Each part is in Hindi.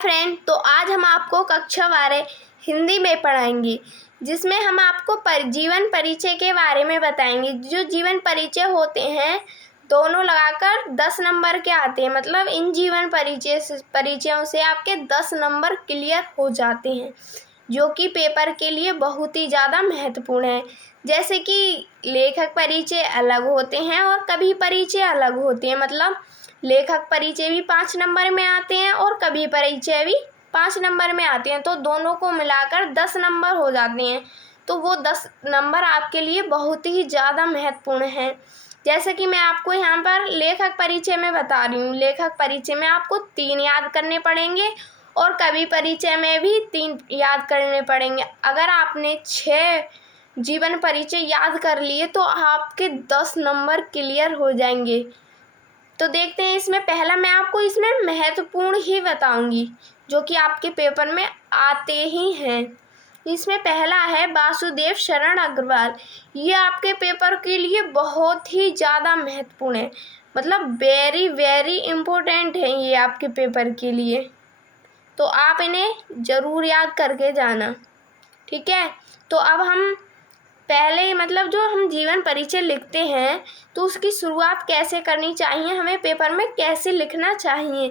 फ्रेंड, तो आज हम आपको कक्षा 12 हिंदी में पढ़ाएंगे, जिसमें हम आपको जीवन परिचय के बारे में बताएंगे। जो जीवन परिचय होते हैं दोनों लगाकर 10 नंबर के आते हैं। मतलब इन जीवन परिचयों से आपके 10 नंबर क्लियर हो जाते हैं, जो कि पेपर के लिए बहुत ही ज़्यादा महत्वपूर्ण है। जैसे कि लेखक परिचय अलग होते हैं और कवि परिचय अलग होते हैं। मतलब लेखक परिचय भी 5 नंबर में आते हैं और कवि परिचय भी 5 नंबर में आते हैं, तो दोनों को मिलाकर 10 नंबर हो जाते हैं। तो वो 10 नंबर आपके लिए बहुत ही ज़्यादा महत्वपूर्ण हैं। जैसे कि मैं आपको यहाँ पर लेखक परिचय में बता रही हूँ। लेखक परिचय में आपको 3 याद करने पड़ेंगे और कवि परिचय में भी 3 याद करने पड़ेंगे। अगर आपने 6 जीवन परिचय याद कर लिए तो आपके 10 नंबर क्लियर हो जाएंगे। तो देखते हैं, इसमें पहला मैं आपको इसमें महत्वपूर्ण ही बताऊंगी, जो कि आपके पेपर में आते ही हैं। इसमें पहला है वासुदेव शरण अग्रवाल। ये आपके पेपर के लिए बहुत ही ज़्यादा महत्वपूर्ण है। मतलब वेरी वेरी इम्पोर्टेंट है ये आपके पेपर के लिए। तो आप इन्हें ज़रूर याद करके जाना, ठीक है। तो अब हम पहले जो हम जीवन परिचय लिखते हैं तो उसकी शुरुआत कैसे करनी चाहिए, हमें पेपर में कैसे लिखना चाहिए।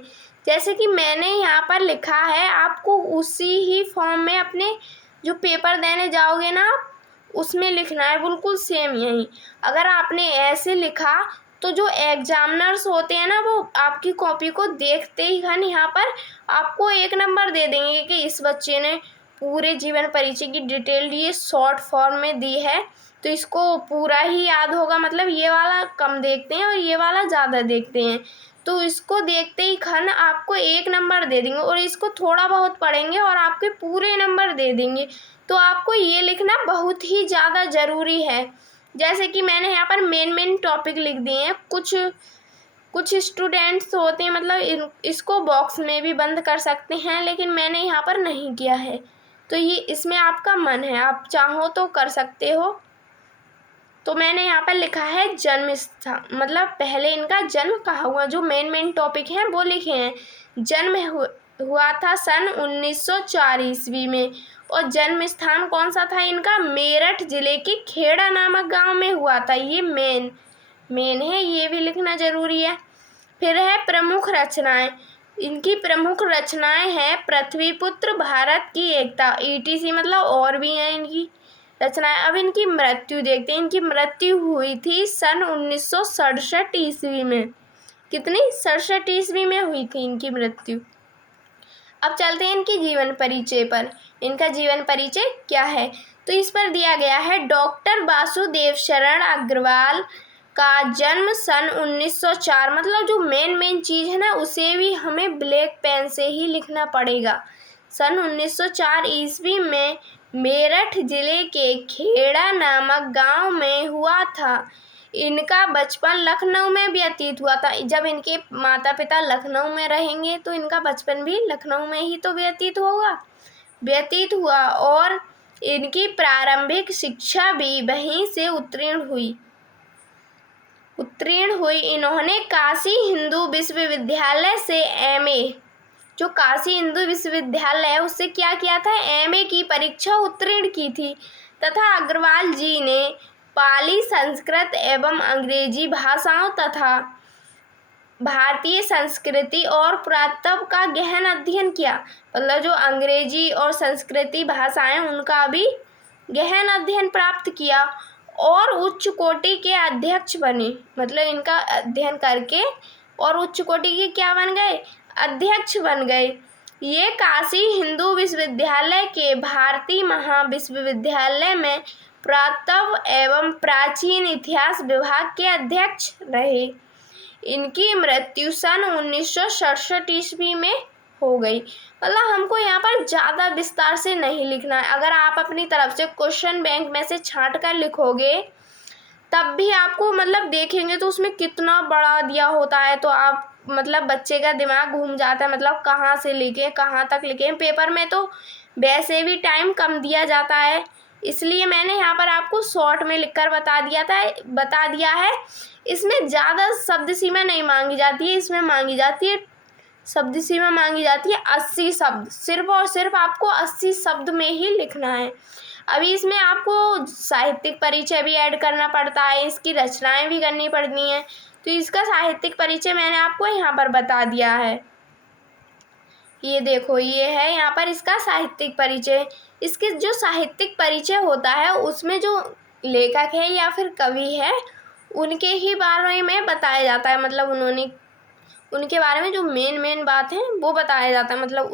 जैसे कि मैंने यहाँ पर लिखा है, आपको उसी ही फॉर्म में अपने जो पेपर देने जाओगे ना आप उसमें लिखना है, बिल्कुल सेम यही। अगर आपने ऐसे लिखा तो जो एग्जामिनर्स होते हैं ना, वो आपकी कॉपी को देखते ही यहाँ पर आपको 1 नंबर दे देंगे कि इस बच्चे ने पूरे जीवन परिचय की डिटेल ये शॉर्ट फॉर्म में दी है, तो इसको पूरा ही याद होगा। मतलब ये वाला कम देखते हैं और ये वाला ज़्यादा देखते हैं, तो इसको देखते ही आपको 1 नंबर दे देंगे और इसको थोड़ा बहुत पढ़ेंगे और आपके पूरे नंबर दे देंगे। तो आपको ये लिखना बहुत ही ज़्यादा ज़रूरी है। जैसे कि मैंने यहाँ पर मेन टॉपिक लिख दिए हैं। कुछ स्टूडेंट्स होते हैं इसको बॉक्स में भी बंद कर सकते हैं, लेकिन मैंने यहाँ पर नहीं किया है। तो ये इसमें आपका मन है, आप चाहो तो कर सकते हो। तो मैंने यहाँ पर लिखा है जन्म स्थान, मतलब पहले इनका जन्म कहाँ हुआ, जो मेन टॉपिक हैं वो लिखे हैं। जन्म हुआ था सन 1904 ईस्वी में, और जन्म स्थान कौन सा था इनका, मेरठ जिले के खेड़ा नामक गांव में हुआ था। ये मेन है, ये भी लिखना जरूरी है। फिर है प्रमुख रचनाएं। इनकी प्रमुख रचनाएं हैं पृथ्वीपुत्र, भारत की एकता, ETC, मतलब और भी हैं इनकी रचनाएं। अब इनकी मृत्यु देखते हैं। इनकी मृत्यु हुई थी सन 1967 ईस्वी में। कितनी, 67 ईस्वी में हुई थी इनकी मृत्यु। अब चलते हैं इनकी जीवन परिचय पर। इनका जीवन परिचय क्या है, तो इस पर दिया गया है डॉक्टर वासुदेव शरण अग्रवाल का जन्म सन 1904। मतलब जो मेन चीज़ है ना, उसे भी हमें ब्लैक पेन से ही लिखना पड़ेगा। सन 1904 ईस्वी में मेरठ जिले के खेड़ा नामक गांव में हुआ था। इनका बचपन लखनऊ में व्यतीत हुआ था। जब इनके माता पिता लखनऊ में रहेंगे तो इनका बचपन भी लखनऊ में ही तो व्यतीत हुआ और इनकी प्रारंभिक शिक्षा भी वहीं से उत्तीर्ण हुई। इन्होंने काशी हिंदू विश्वविद्यालय से MA, जो काशी हिंदू विश्वविद्यालय है उससे क्या किया था, MA की परीक्षा उत्तीर्ण की थी। तथा अग्रवाल जी ने पाली, संस्कृत एवं अंग्रेजी भाषाओं तथा भारतीय संस्कृति और पुरातत्व का गहन अध्ययन किया। मतलब जो अंग्रेजी और संस्कृति भाषाएं उनका भी गहन अध्ययन प्राप्त किया और उच्च कोटि के अध्यक्ष बने। मतलब इनका अध्ययन करके और उच्च कोटि के क्या बन गए, अध्यक्ष बन गए। ये काशी हिंदू विश्वविद्यालय के भारतीय महाविश्वविद्यालय में पुरातत्व एवं प्राचीन इतिहास विभाग के अध्यक्ष रहे। इनकी मृत्यु सन 1967 ईस्वी में हो गई। मतलब हमको यहाँ पर ज़्यादा विस्तार से नहीं लिखना है। अगर आप अपनी तरफ से क्वेश्चन बैंक में से छांट कर लिखोगे तब भी आपको देखेंगे तो उसमें कितना बड़ा दिया होता है, तो आप बच्चे का दिमाग घूम जाता है। कहाँ से लिखें, कहाँ तक लिखें। पेपर में तो वैसे भी टाइम कम दिया जाता है, इसलिए मैंने यहाँ पर आपको शॉर्ट में लिखकर बता दिया है। इसमें ज़्यादा शब्द सीमा नहीं मांगी जाती है, इसमें मांगी जाती है शब्द सीमा मांगी जाती है 80 शब्द, सिर्फ और सिर्फ आपको 80 शब्द में ही लिखना है। अभी इसमें आपको साहित्यिक परिचय भी ऐड करना पड़ता है, इसकी रचनाएं भी करनी पड़ती हैं। तो इसका साहित्यिक परिचय मैंने आपको यहाँ पर बता दिया है। ये देखो, ये है यहाँ पर इसका साहित्यिक परिचय। इसके जो साहित्यिक परिचय होता है उसमें जो लेखक है या फिर कवि है उनके ही बारे में बताया जाता है, मतलब उनके बारे में जो मेन बात है वो बताया जाता है, मतलब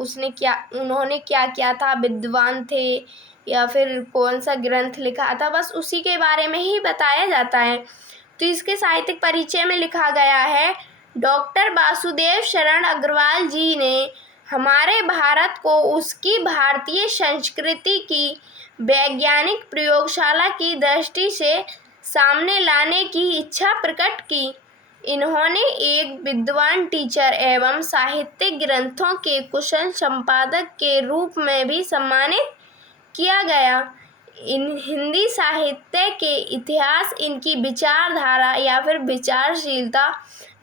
उन्होंने क्या किया था, विद्वान थे या फिर कौन सा ग्रंथ लिखा था, बस उसी के बारे में ही बताया जाता है। तो इसके साहित्यिक परिचय में लिखा गया है, डॉक्टर वासुदेव शरण अग्रवाल जी ने हमारे भारत को उसकी भारतीय संस्कृति की वैज्ञानिक प्रयोगशाला की दृष्टि से सामने लाने की इच्छा प्रकट की। इन्होंने एक विद्वान टीचर एवं साहित्यिक ग्रंथों के कुशल संपादक के रूप में भी सम्मानित किया गया। इन हिंदी साहित्य के इतिहास, इनकी विचारधारा या फिर विचारशीलता,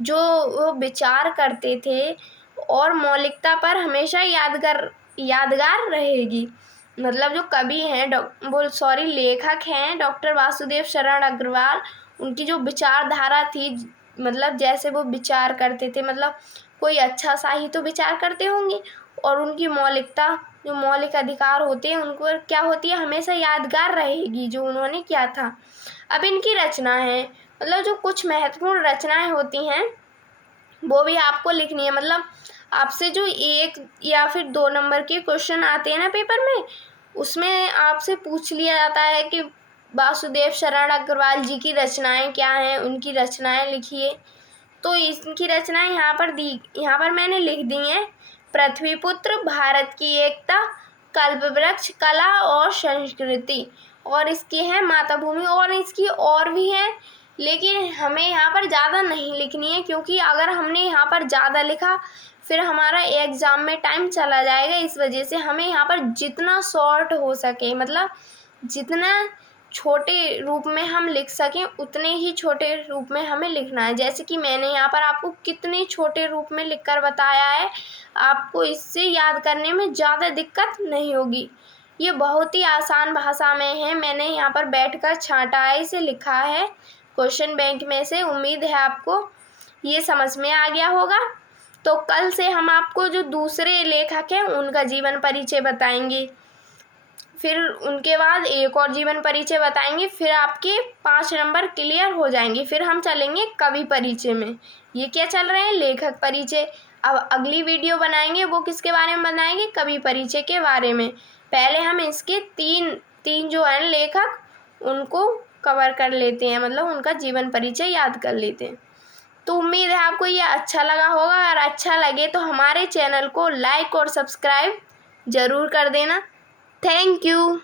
जो वो विचार करते थे, और मौलिकता पर हमेशा यादगार रहेगी। मतलब जो कवि हैं लेखक हैं डॉक्टर वासुदेव शरण अग्रवाल, उनकी जो विचारधारा थी, मतलब जैसे वो विचार करते थे, मतलब कोई अच्छा सा ही तो विचार करते होंगे, और उनकी मौलिकता, जो मौलिक अधिकार होते हैं उनको क्या होती है, हमेशा यादगार रहेगी जो उन्होंने किया था। अब इनकी रचना है, मतलब जो कुछ महत्वपूर्ण रचनाएं होती हैं वो भी आपको लिखनी है। मतलब आपसे जो 1 या फिर 2 नंबर के क्वेश्चन आते हैं ना पेपर में, उसमें आपसे पूछ लिया जाता है कि वासुदेव शरण अग्रवाल जी की रचनाएं क्या हैं, उनकी रचनाएं लिखिए। तो इनकी रचनाएं यहाँ पर मैंने लिख दी हैं। पृथ्वीपुत्र, भारत की एकता, कल्पवृक्ष, कला और संस्कृति, और इसकी है मातृभूमि, और इसकी और भी है, लेकिन हमें यहाँ पर ज़्यादा नहीं लिखनी है, क्योंकि अगर हमने यहाँ पर ज़्यादा लिखा फिर हमारा एग्ज़ाम में टाइम चला जाएगा। इस वजह से हमें यहाँ पर जितना शॉर्ट हो सके, मतलब जितना छोटे रूप में हम लिख सकें उतने ही छोटे रूप में हमें लिखना है। जैसे कि मैंने यहाँ पर आपको कितने छोटे रूप में लिखकर बताया है, आपको इससे याद करने में ज़्यादा दिक्कत नहीं होगी। ये बहुत ही आसान भाषा में है, मैंने यहाँ पर बैठकर छांटाई से लिखा है क्वेश्चन बैंक में से। उम्मीद है आपको ये समझ में आ गया होगा। तो कल से हम आपको जो दूसरे लेखक हैं उनका जीवन परिचय बताएंगे, फिर उनके बाद एक और जीवन परिचय बताएंगे, फिर आपके 5 नंबर क्लियर हो जाएंगे। फिर हम चलेंगे कवि परिचय में। ये क्या चल रहे हैं, लेखक परिचय। अब अगली वीडियो बनाएंगे, वो किसके बारे में बनाएंगे, कवि परिचय के बारे में। पहले हम इसके तीन जो हैं लेखक, उनको कवर कर लेते हैं, मतलब उनका जीवन परिचय याद कर लेते हैं। तो उम्मीद है आपको ये अच्छा लगा होगा। अगर अच्छा लगे तो हमारे चैनल को लाइक और सब्सक्राइब ज़रूर कर देना। Thank you.